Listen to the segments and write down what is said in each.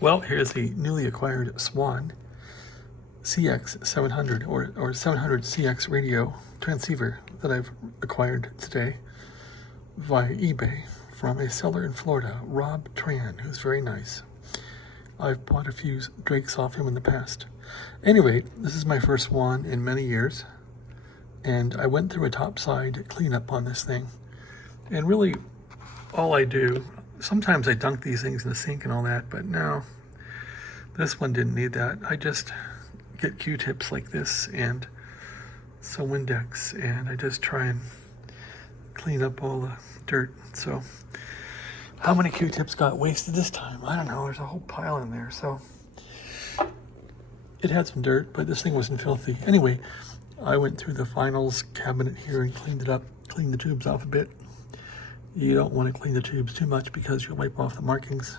Well, here's the newly acquired Swan CX700 or 700 CX radio transceiver that I've acquired today via eBay from a seller in Florida, Rob Tran, who's very nice. I've bought a few drakes off him in the past. Anyway, this is my first Swan in many years, and I went through a topside cleanup on this thing. And really, all I do, sometimes I dunk these things in the sink and all that, but no, this one didn't need that. I just get Q-tips like this and some Windex, and I just try and clean up all the dirt. So how many Q-tips got wasted this time? I don't know, there's a whole pile in there. So it had some dirt, but this thing wasn't filthy. Anyway, I went through the finals cabinet here and cleaned it up, cleaned the tubes off a bit. You don't want to clean the tubes too much because you'll wipe off the markings.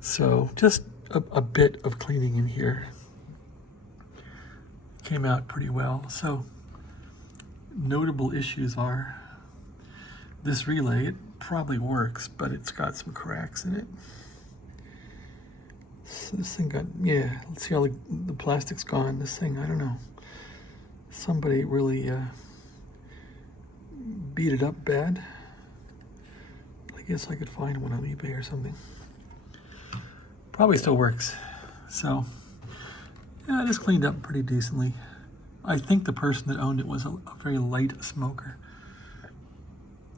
So just a bit of cleaning in here. Came out pretty well. So notable issues are this relay. It probably works, but it's got some cracks in it. So this thing got, yeah, let's see how the plastic's gone. This thing, I don't know. Somebody really beat it up bad. I guess I could find one on eBay or something. Probably still works. So, yeah, it is cleaned up pretty decently. I think the person that owned it was a very light smoker.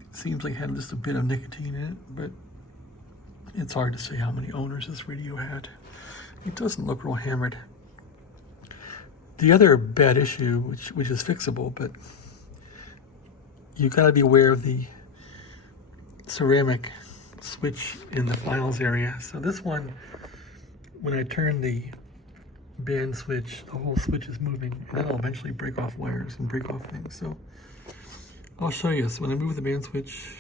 It seems like it had just a bit of nicotine in it, but it's hard to say how many owners this radio had. It doesn't look real hammered. The other bad issue, which is fixable, but you gotta be aware of the ceramic switch in the finals area. So this one, when I turn the band switch, the whole switch is moving, and that'll eventually break off wires and break off things. So I'll show you. So when I move the band switch,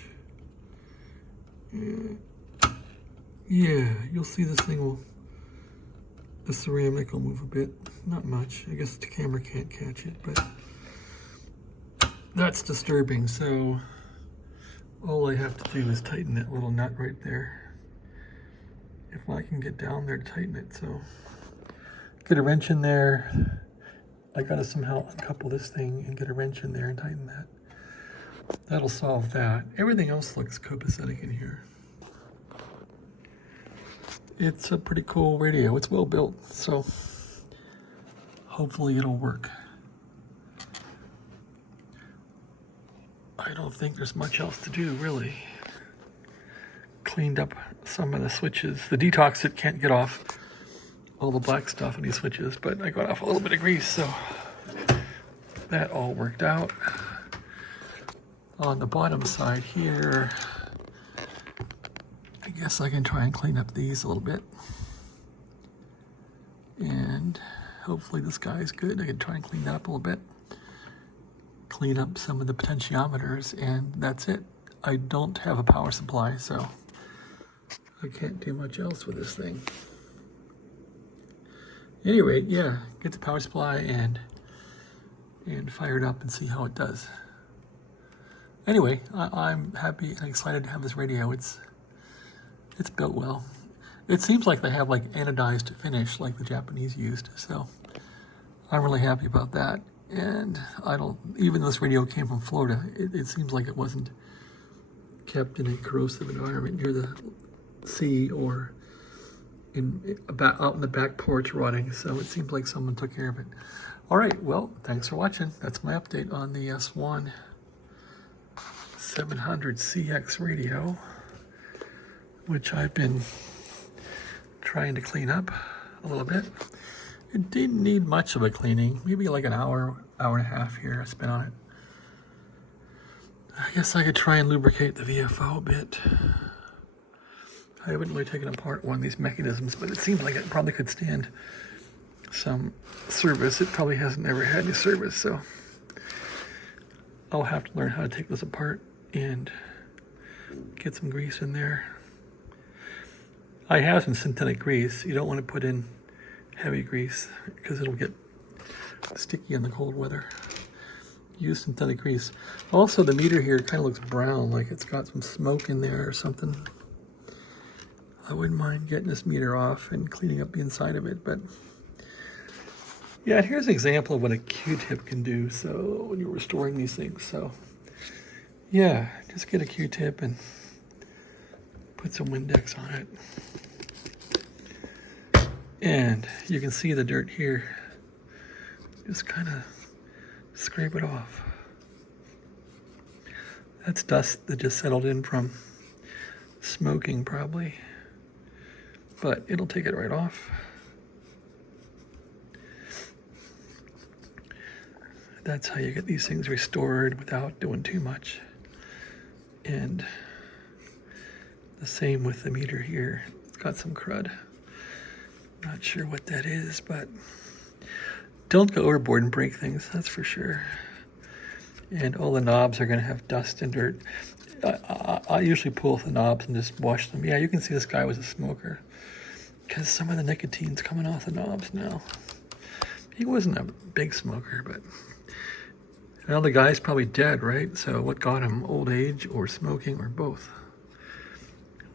yeah, you'll see this thing will, the ceramic will move a bit. Not much. I guess the camera can't catch it, but that's disturbing. So all I have to do is tighten that little nut right there. If I can get down there to tighten it. So get a wrench in there. I gotta somehow uncouple this thing and get a wrench in there and tighten that. That'll solve that. Everything else looks copacetic in here. It's a pretty cool radio. It's well built, so hopefully it'll work. I don't think there's much else to do, really. Cleaned up some of the switches. The detox, it can't get off all the black stuff in these switches, but I got off a little bit of grease, so that all worked out. On the bottom side here, I guess I can try and clean up these a little bit. And hopefully this guy's good. I can try and clean that up a little bit. Clean up some of the potentiometers, and that's it. I don't have a power supply, so I can't do much else with this thing. Anyway, yeah, get the power supply and fire it up and see how it does. Anyway, I'm happy and excited to have this radio. It's built well. It seems like they have like anodized finish like the Japanese used, so I'm really happy about that. And even though this radio came from Florida, it seems like it wasn't kept in a corrosive environment near the sea or out in the back porch rotting. So it seems like someone took care of it. All right, well, thanks for watching. That's my update on the Swan 700 CX radio, which I've been trying to clean up a little bit. It didn't need much of a cleaning, maybe like an hour and a half here I spent on it. I guess I could try and lubricate the VFO a bit. I haven't really taken apart one of these mechanisms, but it seems like it probably could stand some service. It probably hasn't ever had any service, so I'll have to learn how to take this apart and get some grease in there. I have some synthetic grease. You don't want to put in heavy grease because it'll get sticky in the cold weather. Use synthetic grease. Also, the meter here kind of looks brown, like it's got some smoke in there or something. I wouldn't mind getting this meter off and cleaning up the inside of it, but yeah, here's an example of what a Q-tip can do. So when you're restoring these things, so yeah, just get a Q-tip and put some Windex on it. And you can see the dirt here. Just kind of scrape it off. That's dust that just settled in from smoking probably, but it'll take it right off. That's how you get these things restored without doing too much. And the same with the meter here. It's got some crud. Not sure what that is, but don't go overboard and break things, that's for sure. And all the knobs are going to have dust and dirt. I usually pull off the knobs and just wash them. Yeah, you can see this guy was a smoker because some of the nicotine's coming off the knobs now. He wasn't a big smoker, but now the guy's probably dead, right? So what got him? Old age or smoking or both?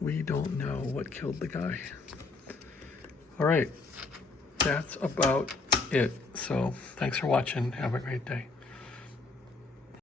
We don't know what killed the guy. All right, that's about it. So thanks for watching. Have a great day.